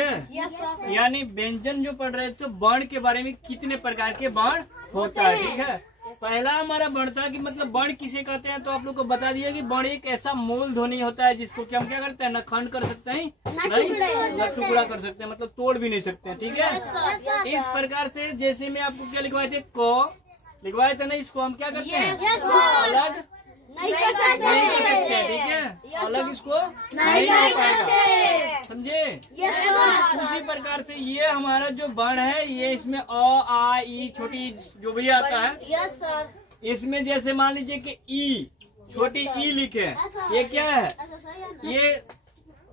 है। यानी व्यंजन जो पढ़ रहे थे वर्ण के बारे में कितने प्रकार के वर्ण होता है। ठीक है, पहला हमारा वर्ण था कि मतलब वर्ण किसे कहते हैं, तो आप लोग को बता दिया कि वर्ण एक ऐसा मूल ध्वनि होता है जिसको कि हम क्या करते हैं, न खंड कर सकते हैं नहीं न टुकड़ा कर सकते हैं, मतलब तोड़ भी नहीं सकते हैं। ठीक है, इस प्रकार से जैसे मैं आपको क्या लिखवाए थे, क लिखवाए थे ना, इसको हम क्या करते हैं अलग नहीं कर सकते। ठीक है, अलग इसको नहीं हो पाएगा, समझे। उसी प्रकार से ये हमारा जो वर्ण है, ये इसमें अ आ ई छोटी जो भी आता है, इसमें जैसे मान लीजिए कि ई छोटी ई लिखे, ये क्या है,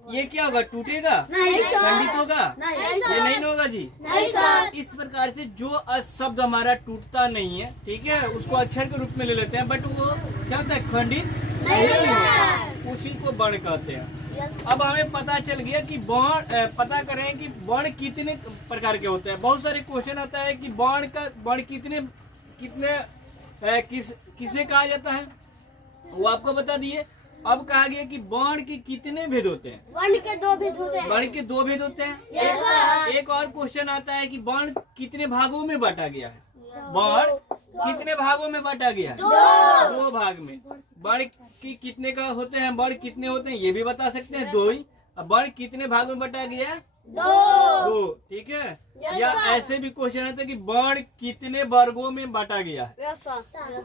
ये क्या होगा, टूटेगा, खंडित होगा, ये नहीं होगा जी। इस प्रकार से जो शब्द हमारा टूटता नहीं है, ठीक है, उसको अक्षर के रूप में ले लेते हैं, बट वो क्या होता है, खंडित नहीं होता, उसी को वर्ण कहते हैं। अब हमें पता चल गया कि वर्ण पता करें कि वर्ण कितने प्रकार के होते हैं। बहुत सारे क्वेश्चन आता है कि वर्ण कितने किसे कहा जाता है, वो आपको बता दिए। अब कहा गया कि वर्ण के कितने भेद होते हैं, वर्ण के 2 भेद होते हैं। वर्ण के 2 भेद होते हैं। एक और क्वेश्चन आता है कि वर्ण कितने भागों में बांटा गया है, वर्ण कितने भागों में बांटा गया है, 2 भाग में। वर्ण की कितने का होते हैं, वर्ण कितने होते हैं, ये भी बता सकते हैं, 2 ही। अब वर्ण कितने भागों में बांटा गया है, 2। ठीक है, या ऐसे भी क्वेश्चन आता है कि वर्ण कितने वर्गों में बांटा गया है,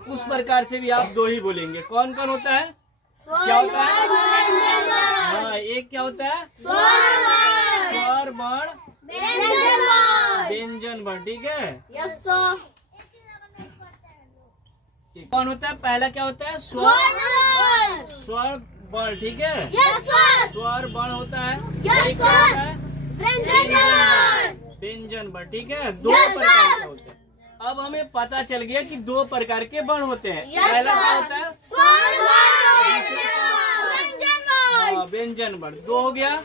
उस प्रकार से भी आप 2 ही बोलेंगे। कौन कौन होता है, क्या होता है, हाँ, एक क्या होता है, स्वर वर्ण व्यंजन वर्ण। ठीक है, कौन होता है, पहला क्या होता है, स्वर वर्ण। ठीक है, स्वर वर्ण होता है, एक क्या होता है, व्यंजन वर्ण। ठीक है, 2 प्रकार के होते हैं। अब हमें पता चल गया कि 2 प्रकार के वर्ण होते हैं। पहला क्या होता है, व्यंजन वर्ण, 2 हो गया। अब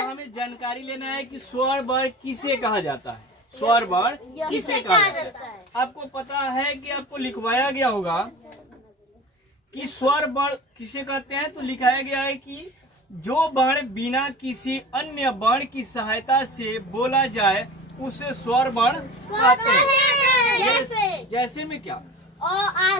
हमें जानकारी लेना है कि स्वर वर्ण किसे कहा जाता है, स्वर वर्ण किसे कहा जाता है। आपको पता है कि आपको लिखवाया गया होगा कि स्वर वर्ण किसे कहते हैं, तो लिखाया गया है कि जो वर्ण बिना किसी अन्य वर्ण की सहायता से बोला जाए उसे स्वर वर्ण कहते हैं। जैसे में क्या,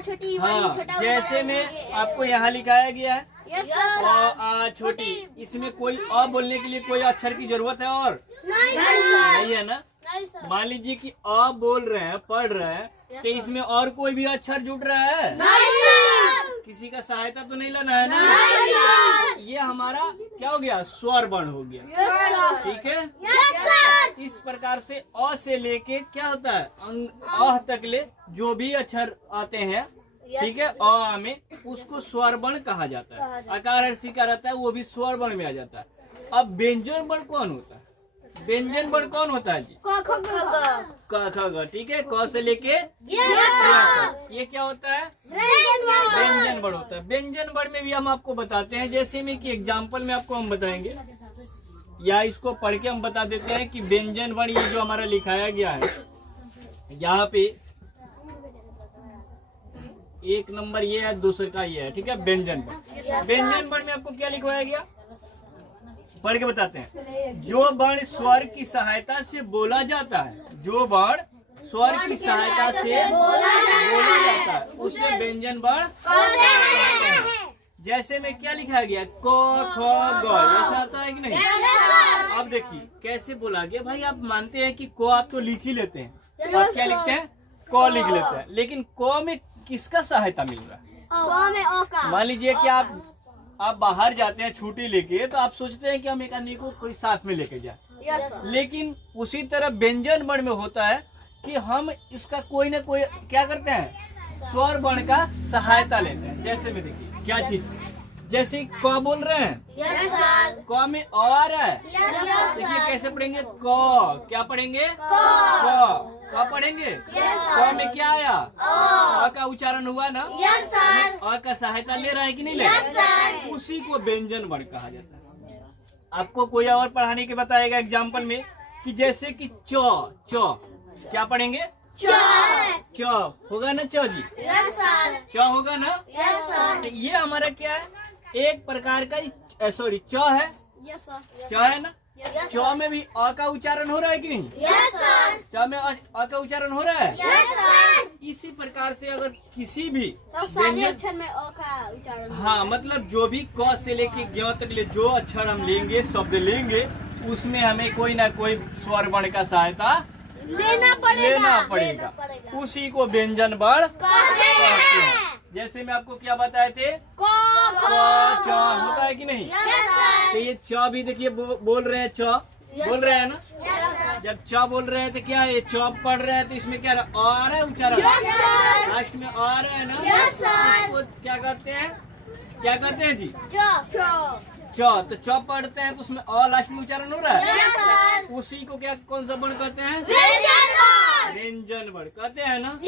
छोटी हाँ, जैसे में आपको यहाँ लिखाया गया है आ छोटी, इसमें कोई अ बोलने के लिए कोई अक्षर की जरूरत है और नहीं है ना। मान लीजिए कि अ बोल रहे हैं, पढ़ रहे हैं, तो इसमें और कोई भी अक्षर जुड़ रहा है, किसी का सहायता तो नहीं लेना है ना। ये हमारा क्या हो गया, स्वर वर्ण हो गया। ठीक है, इस प्रकार से अ से लेके क्या होता है, अ तक ले जो भी अक्षर आते हैं, ठीक है, अ में, उसको स्वर वर्ण कहा जाता है। आकार हर्षिका रहता है, वो भी स्वर वर्ण में आ जाता है। अब व्यंजन वर्ण कौन होता है, व्यंजन वर्ण कौन होता है जी, क ख ग। ठीक है, क से लेके ये क्या होता है, व्यंजन वर्ण होता है। व्यंजन वर्ण में भी हम आपको बताते हैं, जैसे में कि एग्जाम्पल में आपको हम बताएंगे, या इसको पढ़ के हम बता देते हैं कि व्यंजन वर्ण ये जो हमारा लिखाया गया है, यहाँ पे 1 नंबर ये है, दूसरे का ये है। ठीक है, व्यंजन वर्ण। व्यंजन वर्ण में आपको क्या लिखवाया गया, पढ़ के बताते हैं। जो वर्ण स्वर की सहायता से बोला जाता है, जो वर्ण स्वर की सहायता से बोला जाता है, उसे व्यंजन वर्ण कहते हैं। जैसे में क्या लिखा गया, क ख ग, ऐसा आता है कि नहीं। अब देखिए कैसे बोला गया, भाई आप मानते हैं कि क आप तो लिख ही लेते हैं, आप क्या लिखते हैं, क लिख लेते हैं, लेकिन क में किसका सहायता मिल रहा है। मान लीजिए कि आप बाहर जाते हैं छुट्टी लेके, तो आप सोचते हैं कि हम एक आदमी को कोई साथ में लेके जाए, लेकिन उसी तरह व्यंजन वर्ण में होता है कि हम इसका कोई ना कोई क्या करते हैं, स्वर वर्ण का सहायता लेते हैं। जैसे में देखिए क्या चीज, जैसे क बोल रहे हैं, क में अ आ रहा है, देखिए कैसे पढ़ेंगे, क क्या पढ़ेंगे, क पढ़ेंगे, क में क्या आया, अ का उच्चारण हुआ ना, अ का सहायता ले रहा है कि नहीं ले रहा, उसी को व्यंजन वर्ण कहा जाता है। आपको कोई और पढ़ाने के बताएगा एग्जाम्पल में कि जैसे कि च क्या पढ़ेंगे, च होगा ना, च जी, च होगा ना। तो ये हमारा क्या है, एक प्रकार का च है, च है ना, च में भी अ का उच्चारण हो रहा है कि नहीं? Yes sir. च में अ का उच्चारण हो रहा है। Yes sir. इसी प्रकार से अगर किसी भी सारे व्यंजन, अक्षर में अ का उच्चारण। हाँ मतलब जो भी क से लेके ज्ञ तक ले जो अक्षर हम लेंगे, शब्द लेंगे, उसमें हमें कोई ना कोई स्वर वर्ण का सहायता लेना पड़ेगा। उसी को व्यंजन वर्ण कहते हैं। जैसे मैं आपको क्या बताए थे, क च होता है कि नहीं? तो ये च भी देखिए बोल रहे हैं, च बोल रहे हैं ना। जब च बोल रहे हैं तो क्या है, ये च पढ़ रहे हैं तो इसमें क्या आ रहा है उच्चारण, लास्ट में आ रहा है ना। इसको क्या कहते हैं, क्या कहते हैं जी? च। तो च पढ़ते हैं तो उसमें अ लास्ट में उच्चारण हो रहा है। उसी को क्या, कौन सा वर्ण कहते हैं? व्यंजन वर्ण कहते हैं ना।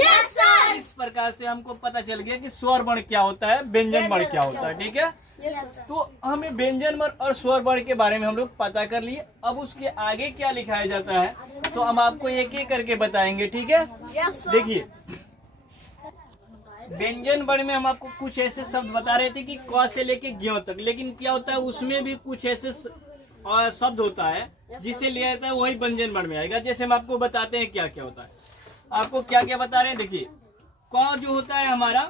इस प्रकार से हमको पता चल गया कि स्वर वर्ण क्या होता है, व्यंजन वर्ण क्या होता है। ठीक है, तो हमें व्यंजन वर्ण और स्वर वर्ण के बारे में हम लोग पता कर लिए। अब उसके आगे क्या लिखाया जाता है तो हम आपको एक एक करके बताएंगे। ठीक है, देखिए व्यंजन वर्ण में हम आपको कुछ ऐसे शब्द बता रहे थे कि क से लेके ज्ञ तक, लेकिन क्या होता है उसमें भी कुछ ऐसे शब्द होता है जिसे लिया जाता है वही व्यंजन वर्ण में आएगा। जैसे हम आपको बताते हैं क्या क्या होता है। आपको क्या क्या बता रहे हैं, देखिए क जो होता है हमारा,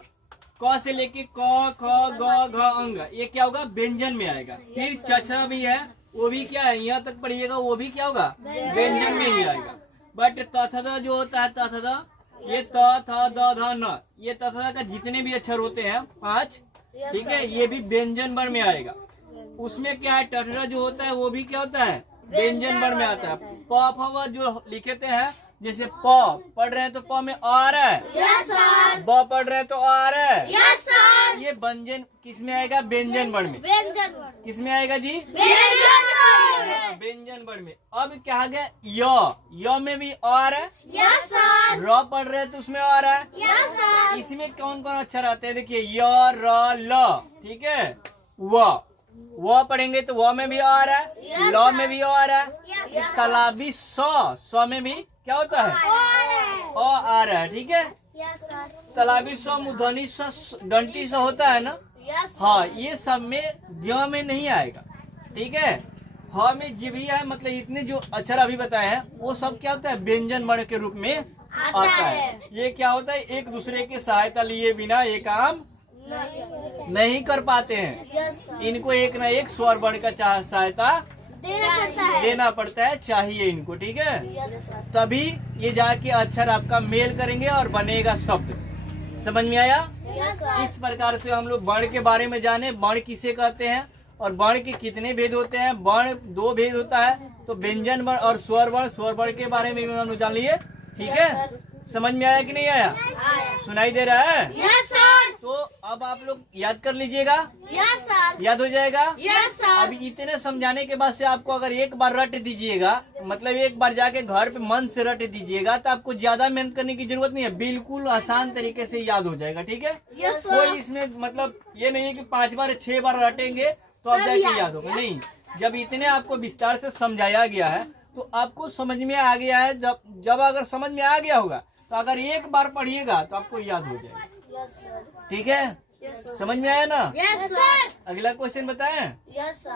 क से लेके क ख ग घ अंग, ये क्या होगा, व्यंजन में आएगा। फिर चचा भी है, वो भी क्या है, यहाँ तक पढ़िएगा, वो भी क्या होगा, व्यंजन में ही आएगा। बट तथद जो होता है, तथद ये त थ द ध न, ये तथद का जितने भी अक्षर होते हैं 5, ठीक है, ये भी व्यंजन वर्ण में आएगा। उसमें क्या है, टठरा जो होता है वो भी क्या होता है, व्यंजन वर्ण में आता है। प फ व जो लिखते हैं, जैसे प पढ़ रहे हैं तो प में आ रहा है, ब पढ़ रहे हैं तो आ रहा है। ये व्यंजन किस में आएगा, व्यंजन वर्ण में। किस में आएगा जी, व्यंजन वर्ण में। अब क्या गया, य में भी आ रहा है, र पढ़ रहे हैं तो उसमें आ रहा है। इसमें कौन कौन अक्षर आते हैं, देखिए य र ल, ठीक है, व पढ़ेंगे तो व में भी आ रहा है, ल में भी आ रहा है। तालाबी स में भी क्या होता है, आ रहा है। ठीक है, तालाबी स मूर्धनी स दंती स होता है ना। हाँ, ये सब में ज्ञ में नहीं आएगा। ठीक है, ह में जिभिया है, मतलब इतने जो अक्षर अभी बताए हैं वो सब क्या होता है, व्यंजन वर्ण के रूप में आता है। ये क्या होता है, एक दूसरे की सहायता लिए बिना ये काम नहीं कर पाते हैं। इनको एक ना एक स्वर वर्ण का सहायता देना पड़ता है, चाहिए इनको। ठीक है, तभी ये जाके अक्षर आपका मेल करेंगे और बनेगा शब्द। समझ में आया? इस प्रकार से हम लोग वर्ण के बारे में जाने, वर्ण किसे कहते हैं और वर्ण के कितने भेद होते हैं। वर्ण 2 भेद होता है, तो व्यंजन वर्ण और स्वर वर्ण। स्वर वर्ण के बारे में हम लोग जान लिए। ठीक है, समझ में आया कि नहीं आया? सुनाई दे रहा है? तो अब आप लोग याद कर लीजिएगा, याद हो जाएगा। अब इतने समझाने के बाद से आपको अगर एक बार रट दीजिएगा, मतलब एक बार जाके घर पे मन से रट दीजिएगा, तो आपको ज्यादा मेहनत करने की जरूरत नहीं है, बिल्कुल आसान तरीके से याद हो जाएगा। ठीक है, कोई इसमें मतलब ये नहीं है कि 5 बार 6 बार रटेंगे तो अब जाके याद होगा, नहीं। जब इतने आपको विस्तार से समझाया गया है तो आपको समझ में आ गया है। जब अगर समझ में आ गया होगा तो अगर एक बार पढ़िएगा तो आपको याद हो जाएगा। ठीक है, समझ में आया ना? Yes sir. अगला क्वेश्चन बताएं। Yes sir.